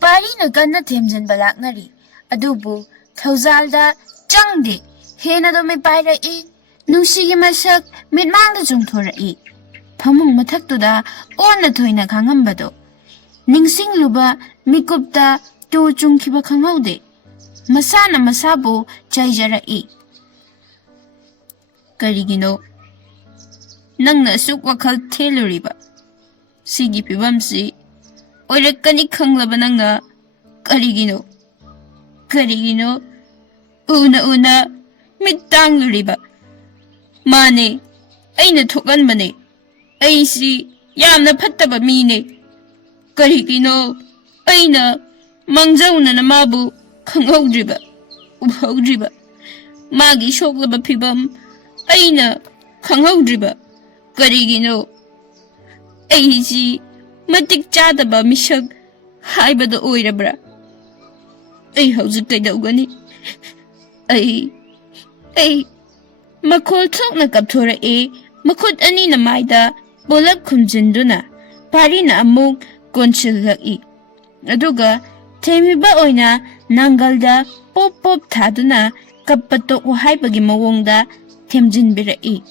Parina kanna themjan balaknari. Adubu Thoujal changdi hena do me paira I Nungshigi masak mitmangda jungthora I. Phamung mathaktuda onna thoina khangambado. Ningsing luba mikupta tu chungkhiba khangaude. Masana masabu chaijara I. Karigino Nangna suk wakhal theluriba. Sigi pibamsi oirakani khanglaba nangna karigino una mitangluriba. Mane aina thokanbane. Aisi yamna phattaba mine. Karigino aina mangjauna mabu khanghaudriba ubhaudriba. Magi shoklaba phibam aina khanghaudriba. Karigino aisi matik chadaba misak haibada oirabra. Ay hauzik kaidawgani. Ay makol thok na kapthora makut ani na maida bolak khumjinduna parina amuk konchilaki. Aduga themiba oina nangalda pop thaduna kapatok haibagi mawongda themjinbirai.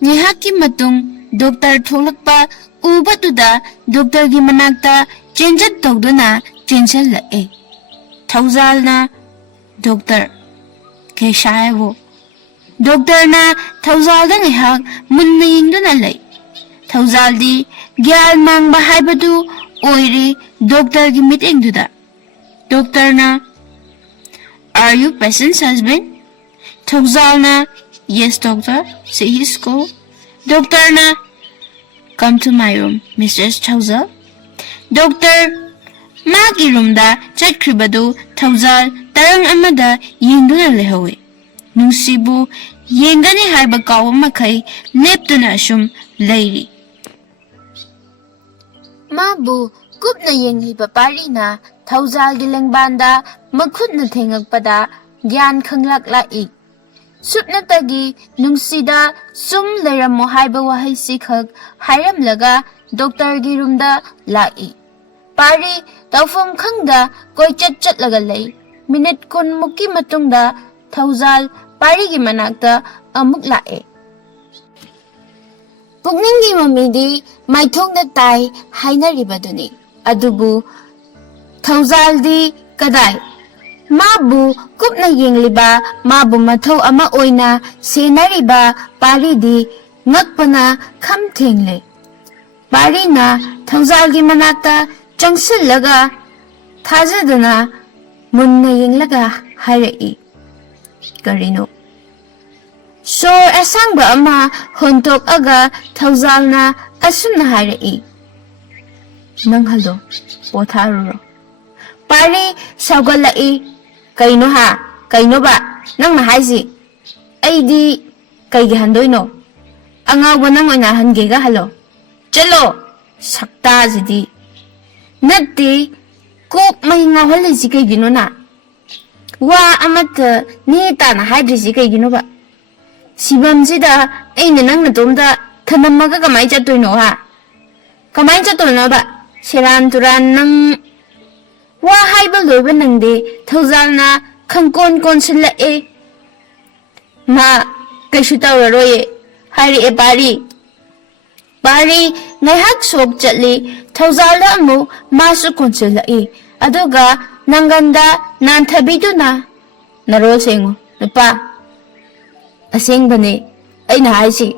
Ngihaki matung doctor tholakpa ubatuda doctor gi manakta chenjat tawduna chenchallai. Thoujal na doctor Keshaibo doctor na Thoujal da ngihak munna yingduna lai. Thoujal di gyal mangba haibadu oiri doctor gi meeting duda. Doctor na are you patient's husband? Thoujal na yes doctor, say his go. Doctor na come to my room, Mrs. Thoujal. Doctor magi room da chatkribadu Thoujal tarang amada yingduna lehawe. Nungsibu yengani haiba kawa makai leptuna ashum lairi. Mabu kupna yengiba parina Thoujal gilengbanda makhutna thengakpada gyan khanglak lai. Supnatagi nungsida sum leramo haiba wahai sikhak hairam laga doctor gi roomda lai. Pari tawfam khangda koi chat laga lai. Minute kun muki matungda Thoujal pari gi manakta amuk lae. Pukningi mamidi maithongda tai hainaribaduni. Adubu Thoujal di kadai. Mabu kupna yengliba mabu mathau ama oina senariba pari di ngakpana kham thengle. Pari na Thoujal gi manakta changsillaga thajaduna munna yenglaga hairai. Karino Sor asangba ama hontok aga Thoujal na asumna hairai. Nanghalo potharuro. Pari saugalai. Kaino ha? Kaino ba? Nang nahaisi. Ay di kay gihandoy no. Angawa nang oinahan giga halo. Chalo! Sakta zidi. Nati kok mahinga hali si kay gino na. Wa amat nita na hadri si kay gino ba? Sibam sida ay nanang natumda tanamaga kamay chatoy no ha. Kamay chatoy no ba? Siran turan nang wa haiba loiba nangde Thoujal na khangkon silla ma kaishu tawraroye hairi pari ngaihak sok chatli Thoujal da amu masu konsilla aduga nanganda nanthabiduna naro sengo nupa asengbane aina haisi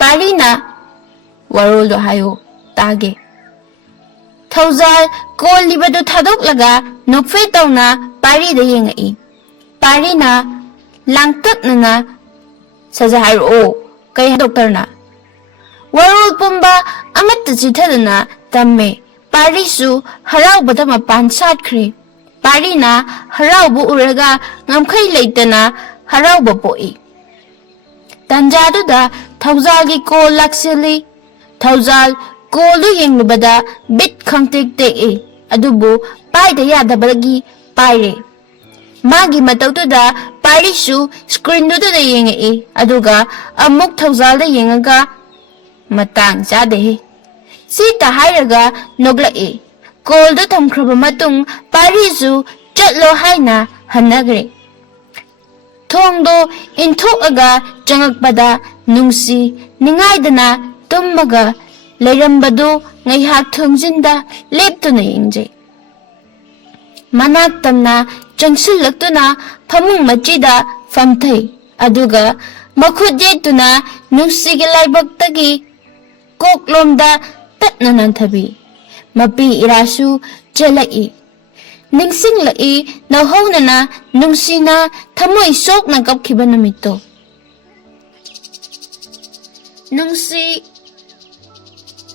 pari na warol do hayo tage. Thoujal kol libadu thadok laga nokfe tawna pari da yengai. Pari na langtak na sajahar o kay doctor na. Warul pumba amat chithadana tamme. Pari su harau bada mapan satkre. Pari na harau bu uraga ngamkhay leitana harau bapoi. Tanjadu da Thoujal gi kol laksili. Thoujal Kolu yang lubada bit khangtek tek adubu pai da ya da balagi paire. Magi matau tu da pari su screen tu da yenga aduga amuk Thoujal da yenga matang jade Sita hairaga noglai. Koldo thamkraba matung parisu chatlo haina hanagre. Thongdo inthokaga changakpada nungsi ningaidana tummaga leirambadu ngaihak thongjinda leptuna yengje. Manak tamna changsillaktuna phamung machida famthai aduga makhut yetuna nungsigi laibaktagi koklomda tatna nanthabi mapi irasu chelai ningsinglai nahonana nungsina thamoi sokna kapkhiba numito nungsi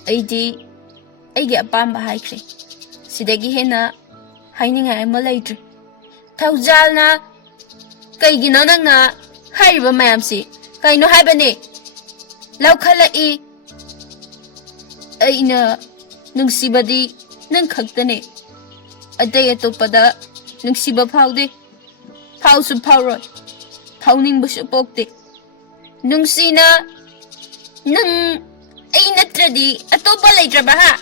aigi apamba haikre sidagi hena hainingai ama leitri Thoujalna kaigino nangna hairiba mayamsi kaino haibane laukhalai aina nungsibadi nang khaktane aday atopada nungsiba phaude phausu phauroi phauningbusu pokte nungsina nang ai natradi atopa leitraba ha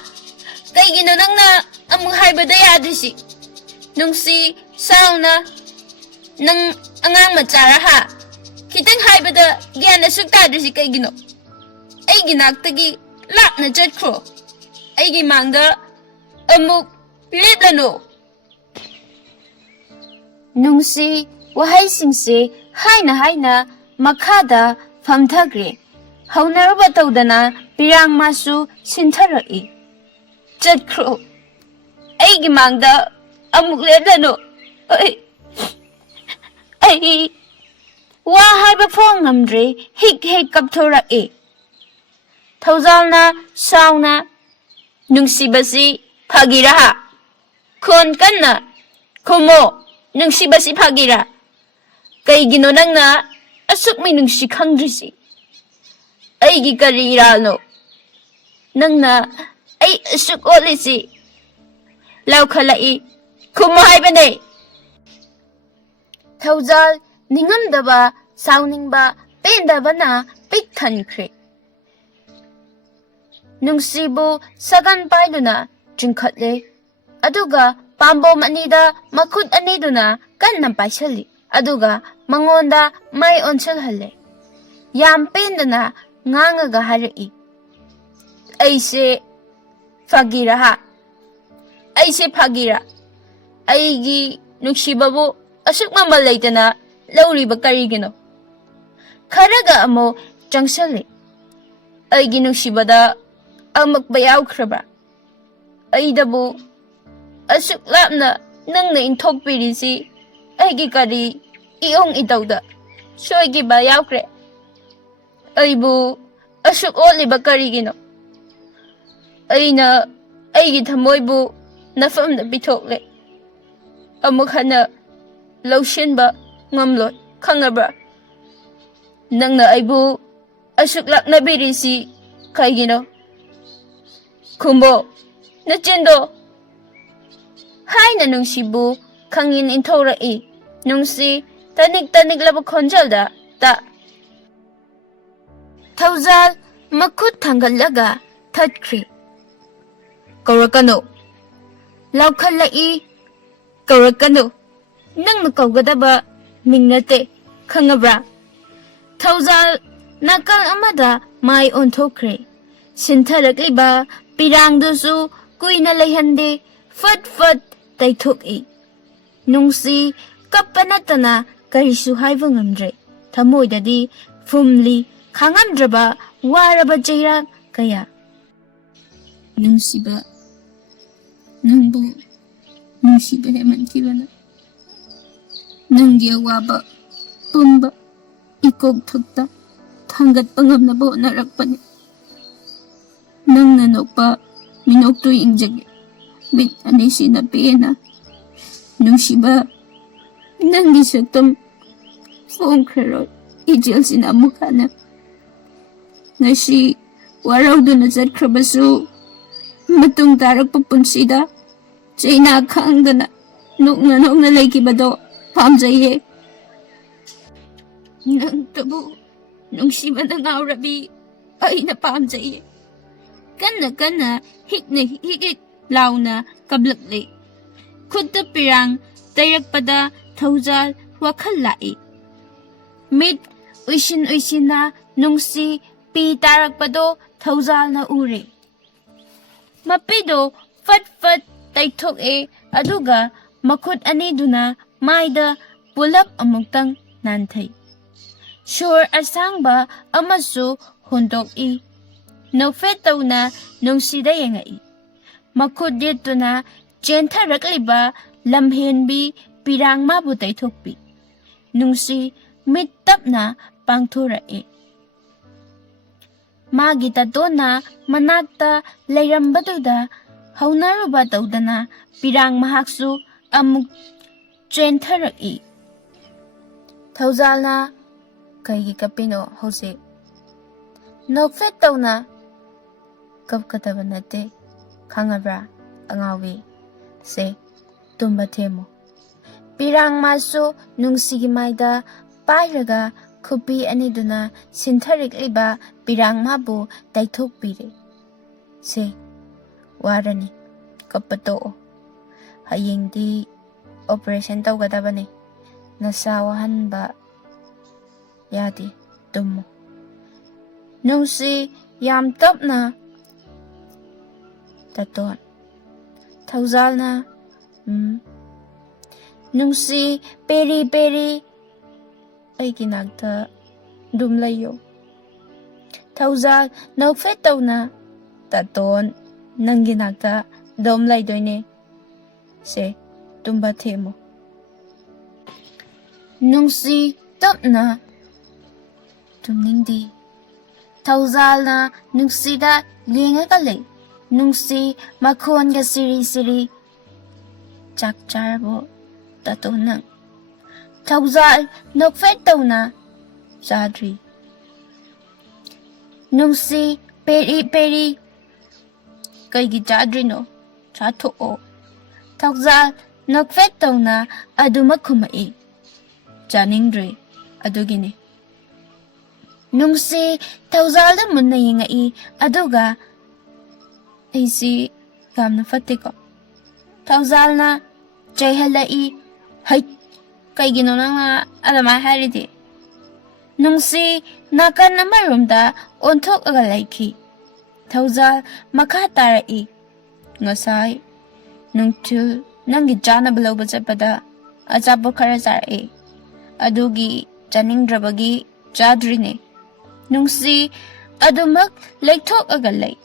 kaigino nangna amu haibada yadrisi nungsi sauna nang angang machara ha kitang haibada gyana suktadrisi kaigino aigi naktagi lapna chatkro aigi mangda amuk leplano nungsi wahai singse haina makhada famthagre haunarba tawdana pirang masu sintharai chatkro aigi mangda amuk leplano ai wa haiba phong ngamdre hik kapthorai Thoujalna sauna nungsibasi phagiraha khon kanna khomo nungsibasi phagira kaigino nangna asukmi nungsi khangdrisi aigi kari iralno nangna ai asuk olisi laukhalai khomo haibane Thoujal ningamdaba sauningba pendabana pik thankre nungsibu sagan pailuna jingkhatle aduga pambom anida makhut aniduna kanna paisali aduga mangonda mai onchal yam pendana ngangaga harai aise fagira aigi nungsibabu asuk mama leitana lauriba karigino kharaga amo changsali aigi nungsibada amak bayawkraba aidabu asuk lapna nangna inthokpirisi aigi kari iong itawda soigi bayawkre aibu asuk oliba karigino aina aigi thamoibu nafamna bithokle amuk hana laushinba ngamloi khangabra nangna aibu asuk lapna birisi kaigino Kumbo, nachendo. Haina nungsibu kangin intorai. Nungsi tanig laba konjalda ta. Thoujal makut thanggalaga thatkri. Kaurakano. Laukhalai. Kaurakano. Nang nakaugadaba mingnate khangabra. Thoujal nakal amada mai onthokre. Sintharakliba pirangdusu kuina leihande fat taithoki nungsi kappanatana karisu haiba ngamdre thamoidadi fumli khangamdraba waraba jaira kaya nungsiba heman nunggi awaba tumba ikog thukta thangat pangamnaba honarakpani nangna nokpa minokto ingjage bit anisi na pena nungsiba nanggi saktam phone khero ijil sinamukana ngasi waraw duna zatkrabasu matung tarakpa punsida chaina khangdana nokna laikibado pamjaye nang tabu nungsiba na ngawrabi aina pamjaye kanna hik launa kablakli. Khutta pirang tayrakpada Thoujal wakhal lai. Mit uisina nungsi pi tarakpado Thoujal na uri. Mapido fat taythok aduga makhut aniduna maida pulap amuktang nanthai. Shore asangba amasu hundok Nofet tawna nungsida yangai. Makhut dituna chentharakliba lamhenbi pirang mabu taythokpi. Nungsi mit tapna pangthurae. Magi tatona manakta layrambaduda haunaruba tawdana pirang mahaksu amuk chentharai. Thoujal na kaigi kapino hose. Nofet tawna kapkataba nate khangabra angawi se tumba themo. Pirang masu nungsigi maida pairaga khupi aniduna sintharik liba pirang mabu taythok pire. Se warani kapato hayengdi operation tawgadabane nasa wahanba yadi tummo. Nungsi yam tapna taton. Thoujal na nungsi peri aigi nagta dumlayo. Thoujal nofet tawna taton nangi nagta domlay doine se tumba themo. Nungsi tapna tumningdi. Thoujal na nungsida linga kalay. Nungsi makhon ga siri chak charbo tatonang. Thoujal nofet tawna sadri. Nungsi peri kaigi chadri no chatho o. Thoujal nofet tawna aduma khumai. Janingdre adugine. Nungsi Thoujal da munna yingai aduga aisi yamna fatteko. Thoujal na jaihalai hai kaigino nanga adama haridi. Nungsi nakan amarumda onthok aga laiki. Thoujal makha tarai. Ngasai nungtil nangi janaba lawba chappada achapo khara charai. Adugi janingdrabagi chadrine. Nungsi adumak laithok aga lai.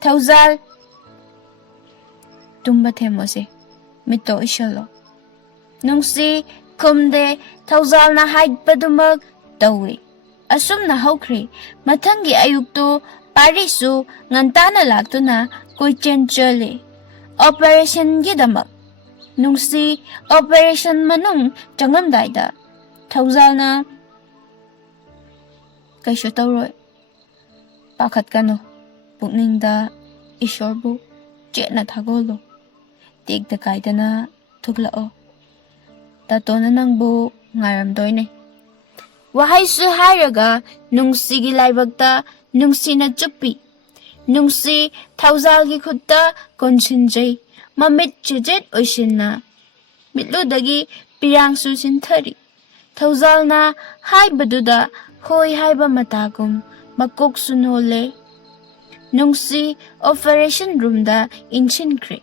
Thoujal tumba themose mito ishalo. Nungsi kumde Thoujal na haidpadumak tawi. Asum na hawkri mathangi ayukto parisu ngantana laktuna koichen chale. Operation gidamak. Nungsi operation manung changamdaida. Thoujal na kaisyo tawroy. Pakat kano pukningda ishorbu chetna thagolo. Tigda kaidana thuglao. Tatona nangbu ngaramdoine. Wahaisu haraga nungsigi laibagta nungsina chupi. Nungsi Thoujal gi khutta konsinjay mamit chijet oisinna. Mitludagi pirangsu sinthari. Thoujal na haibaduda hoi haiba matagum makok sunole. Nungsi operation room da inchinkre.